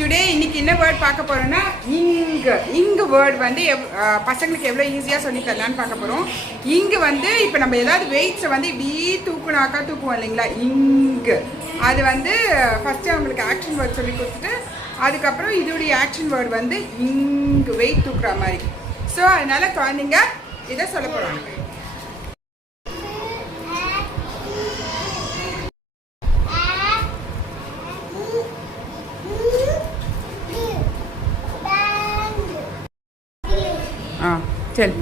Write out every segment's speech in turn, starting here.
டுடே இன்னைக்கு என்ன வேர்ட் பார்க்க போறோம்னா இங்கு வேர்ட் வந்து பசங்களுக்கு எவ்வளோ ஈஸியாக சொல்லி தரலான்னு பார்க்க போகிறோம். இங்கு வந்து இப்போ நம்ம ஏதாவது வெயிட்ஸை வந்து இப்படி தூக்குனாக்கா தூக்குவோம் இல்லைங்களா, இங்கு அது வந்து ஃபஸ்ட்டு அவங்களுக்கு ஆக்ஷன் வேர்ட் சொல்லி கொடுத்துட்டு அதுக்கப்புறம் இதோடைய ஆக்ஷன் வேர்டு வந்து இங்கு வெயிட் தூக்குற மாதிரி. ஸோ அதனால குழந்தைங்க இதை சொல்ல போகிறாங்க. चल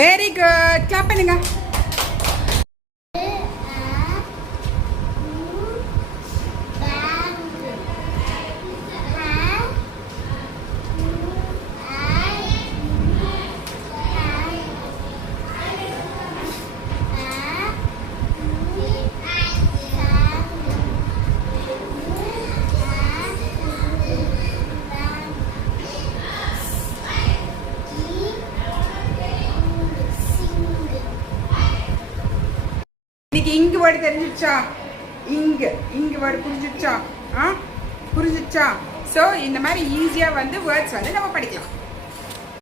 Very good. Clap பண்ணுங்க. இங்கு வேர்டு தெரிஞ்சிச்சா? இங்கு வேர்டு புரிஞ்சிச்சா? புரிஞ்சிச்சா? ஸோ இந்த மாதிரி ஈஸியாக வந்து வேர்ட்ஸ் வந்து நம்ம படிக்கலாம்.